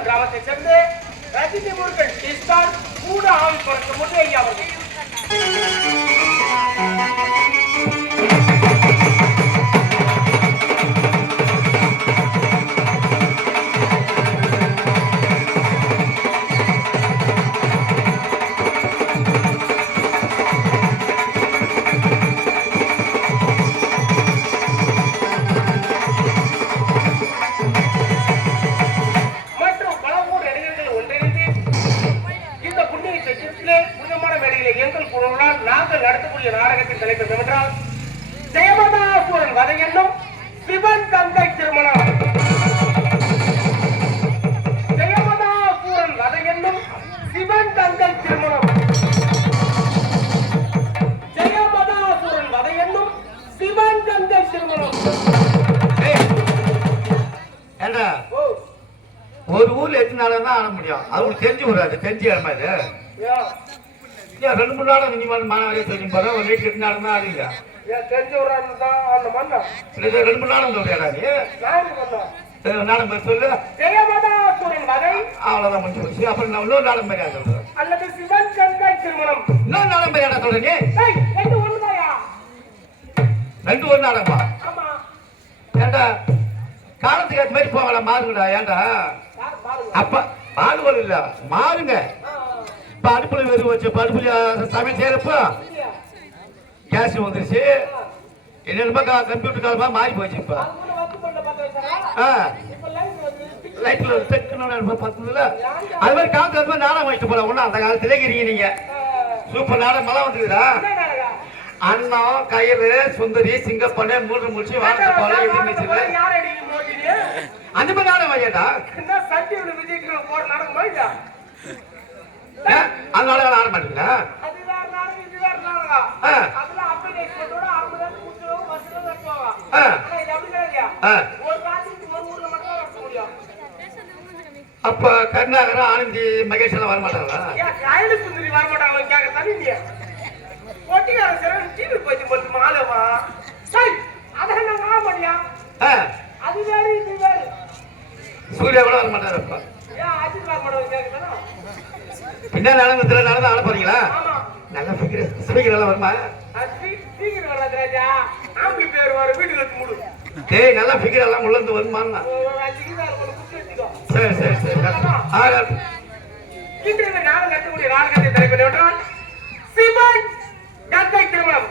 குடியாத்தம் கிராமத்தை சேர்ந்து ரஜினி முருகன் டீஸ்டார் கூட ஆவிப்பதற்கு முன்னே ஐயா அவர்கள் நாங்கள் நடத்தக்கூடிய நாடகத்தின் தலைப்பு என்னவென்றால் ஜெயமதாசுரன் வதை என்னும் சிவன் தந்தை திருமணம். ஜெயமதாசுரன் வதை என்னும் சிவன் தந்தை திருமணம். ஜெயமதாசுரன் வதை என்னும் சிவன் தந்தை திருமணம். ஒரு ஊர்ல எத்தனை நாள் தான் ஆட முடியும்? அவங்களுக்கு தெரிஞ்சு விடாது. தெரிஞ்சு இடமா இது 2-3 நாள் மினிமம் மாணவரே தெரிஞ்சு போற ஒரு வீட்டுக்கு 8 நாள் தான் ஆடுங்க. தெரிஞ்சு விடுறாங்க 2-3 நாளும் சொல்றியா நீ? நாளும் பேர் சொல்லு. அவ்வளவுதான் முடிஞ்சு போச்சு. அப்புறம் நான் இன்னொரு நாளும் பேர் சொல்றேன். அல்லது சிவன் தந்தை திருமணம். இன்னொரு நாளும் பேர் என்ன சொல்றேன் நீ? 2 ஒரு நாளப்பா. ஏண்டா காலத்துக்கு ஏற்ற மாதிரி போகலாம் மாறுங்கடா. ஏண்டா அப்ப மாறுவது இல்ல மாறுங்க. இப்ப அடுப்புல வெறும் வச்சு அடுப்புல சமையல் செய்யறப்ப கேஸ் வந்துருச்சு. என்னென்னமா கம்ப்யூட்டர் காலமா மாறி போச்சு. இப்ப லைட்ல பார்த்ததுல அது மாதிரி காலத்துல நாடகம் வச்சுட்டு போல ஒண்ணு அந்த காலத்திலே இருக்கீங்க நீங்க. சூப்பர் நாடகம் மழை வந்துருக்குதா? அண்ணம் கயிறு சுந்தரி சிங்கப்பண்ண 3 முடிச்சு வாழ்க்கை போல அந்த மாதிரி நாடகம் வையடா. அதனால ஆட மாட்டீங்களா? அப்ப கருணாகரன் ஆனந்தி மகேஷ் எல்லாம் வரமாட்டாங்களா? சூர்யா கூட வர மாட்டாரு. என்ன நடந்ததுல நடந்து ஆட போறீங்களா? நல்ல ஸ்பீக்கர் எல்லாம் வருமா? டேய் நல்ல ஃபிகர் எல்லாம் உள்ள இருந்து வருமா? சரி சரி சரி. இன்று நாடகத்துடைய நாடகத்தை தலைப்பு சிவன் தந்தை திருமணம்.